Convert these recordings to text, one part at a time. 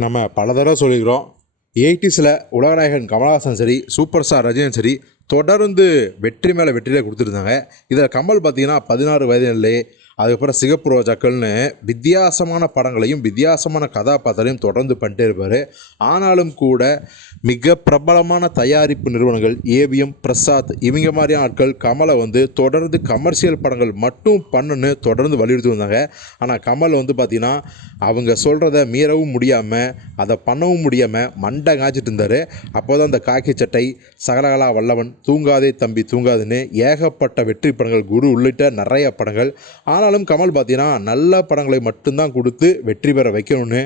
நம்ம பல தடவை சொல்லிக்கிறோம் எயிட்டிஸில் உலகநாயகன் கமலஹாசன் சரி சூப்பர் ஸ்டார் ரஜினியும் சரி தொடர்ந்து வெற்றி மேலே வெற்றியிலே கொடுத்துருந்தாங்க இதில் கமல் பார்த்தீங்கன்னா பதினாறு வயதிலே அதுக்கப்புறம் சிகப்பு ரோஜாக்கள்னு வித்தியாசமான படங்களையும் வித்தியாசமான கதாபாத்திரையும் தொடர்ந்து பண்ணிட்டே இருப்பார். ஆனாலும் கூட மிக பிரபலமான தயாரிப்பு நிறுவனங்கள் ஏவிஎம் பிரசாத் இவங்க மாதிரியான ஆட்கள் கமலை வந்து தொடர்ந்து கமர்ஷியல் படங்கள் மட்டும் பண்ணுன்னு தொடர்ந்து வலியுறுத்தி வந்தாங்க. ஆனால் கமல் வந்து பார்த்திங்கன்னா அவங்க சொல்கிறத மீறவும் முடியாமல் அதை பண்ணவும் முடியாமல் மண்டை காய்ச்சிட்டு இருந்தார். அப்போ தான் அந்த காக்கி சட்டை சகலகலா வல்லவன் தூங்காதே தம்பி தூங்காதுன்னு ஏகப்பட்ட வெற்றி படங்கள் குரு உள்ளிட்ட நிறைய படங்கள். ஆனால் ஆனாலும் கமல் பார்த்தீங்கன்னா நல்ல படங்களை மட்டும்தான் கொடுத்து வெற்றி பெற வைக்கணும்னு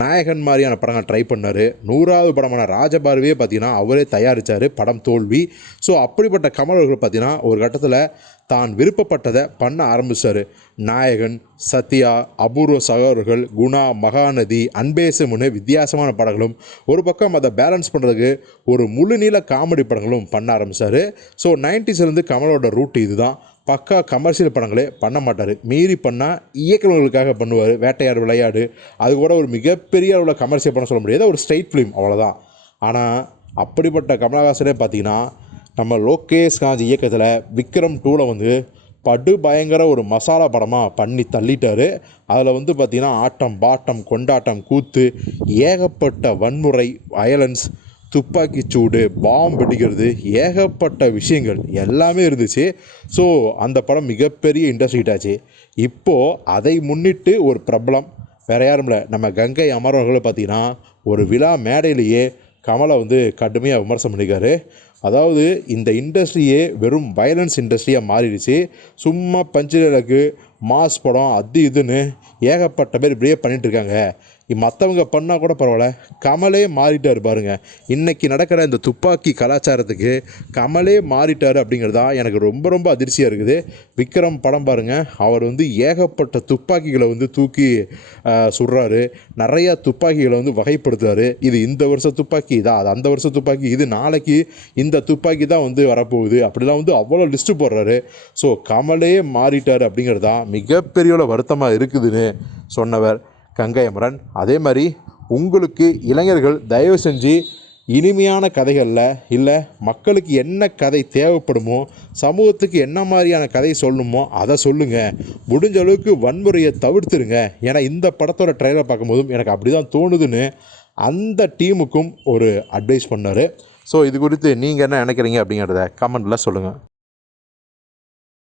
நாயகன் மாதிரியான படங்கள் ட்ரை பண்ணார். நூறாவது படமான ராஜபார்வையே பார்த்தீங்கன்னா அவரே தயாரித்தார் படம் தோல்வி. ஸோ அப்படிப்பட்ட கமல் அவர்கள் பார்த்தீங்கன்னா ஒரு கட்டத்தில் தான் விருப்பப்பட்டதை பண்ண ஆரம்பித்தார் நாயகன் சத்யா அபூர்வ சகோதரர்கள் குணா மகாநதி அன்பேசமுன்னு வித்தியாசமான படங்களும் ஒரு பக்கம் அதை பேலன்ஸ் பண்ணுறதுக்கு ஒரு முழுநீள காமெடி படங்களும் பண்ண ஆரம்பித்தார் ஸோ நைன்டிஸ்லேருந்து கமலோட ரூட் இதுதான். பக்கா கமர்ஷியல் படங்களே பண்ண மாட்டார். மீறி பண்ணால் இயக்குநர்களுக்காக பண்ணுவார். வேட்டையாடு விளையாடு. அது கூட ஒரு மிகப்பெரிய அளவில் கமர்ஷியல் படம் சொல்ல முடியாது. ஒரு ஸ்ட்ரைட் ஃபிலிம் அவ்வளோதான் ஆனால் அப்படிப்பட்ட கமலஹாசனே பார்த்தீங்கன்னா நம்ம லோகேஷ் காஞ்சி இயக்கத்தில் விக்ரம் டூவில் வந்து படு பயங்கர ஒரு மசாலா படமாக பண்ணி தள்ளிட்டார். அதில் வந்து பார்த்திங்கன்னா ஆட்டம் பாட்டம் கொண்டாட்டம் கூத்து ஏகப்பட்ட வன்முறை வயலன்ஸ் துப்பாக்கி சூடு பாம்பு வெடிக்கிறது ஏகப்பட்ட விஷயங்கள் எல்லாமே இருந்துச்சு. ஸோ அந்த படம் மிகப்பெரிய இண்டஸ்ட்ரி ஹிட் ஆச்சு இப்போது அதை முன்னிட்டு ஒரு பிரபலம் வேற யாரும் இல்லை. நம்ம கங்கை அமரவர்களை பார்த்தீங்கன்னா ஒரு விழா மேடையிலேயே கமலை வந்து கடுமையாக விமர்சனம் பண்ணியிருக்காரு. அதாவது இந்த இண்டஸ்ட்ரியே வெறும் வயலன்ஸ் இண்டஸ்ட்ரியாக மாறிடுச்சு. சும்மா பஞ்சுகளுக்கு மாஸ் படம் அது இதுன்னு ஏகப்பட்ட பேர் இப்படியே பண்ணிகிட்ருக்காங்க மற்றவங்க பண்ணால் கூட பரவாயில்ல. கமலே மாறிட்டார் பாருங்க. இன்றைக்கி நடக்கிற இந்த துப்பாக்கி கலாச்சாரத்துக்கு கமலே மாறிட்டார் அப்படிங்கிறது தான் எனக்கு ரொம்ப ரொம்ப அதிர்ச்சியாக இருக்குது. விக்ரம் படம் பாருங்கள் அவர் வந்து ஏகப்பட்ட துப்பாக்கிகளை வந்து தூக்கி சுடுறாரு. நிறையா துப்பாக்கிகளை வந்து வகைப்படுத்துறாரு. இது இந்த வருஷம் துப்பாக்கி இதா அது அந்த வருஷம் துப்பாக்கி இது நாளைக்கு இந்த துப்பாக்கி தான் வந்து வரப்போகுது. அப்படிலாம் வந்து அவ்வளோ லிஸ்ட்டு போடுறாரு. ஸோ கமலே மாறிட்டார் அப்படிங்கிறது தான் மிகப்பெரிய வருத்தமாக இருக்குதுன்னு சொன்னவர் கங்கை அமரன் அதே மாதிரி உங்களுக்கு இளைஞர்கள் தயவு செஞ்சு இனிமையான கதைகளில் இல்லை மக்களுக்கு என்ன கதை தேவைப்படுமோ சமூகத்துக்கு என்ன மாதிரியான கதை சொல்லணுமோ அதை சொல்லுங்கள் முடிஞ்ச அளவுக்கு வன்முறையை தவிர்த்துருங்க. ஏன்னா இந்த படத்தோட ட்ரெய்லர் பார்க்கும்போதும் எனக்கு அப்படி தான் தோணுதுன்னு அந்த டீமுக்கும் ஒரு அட்வைஸ் பண்ணார். ஸோ இது குறித்து நீங்கள் என்ன நினைக்கிறீங்க அப்படிங்கிறத கமெண்ட்டில் சொல்லுங்கள்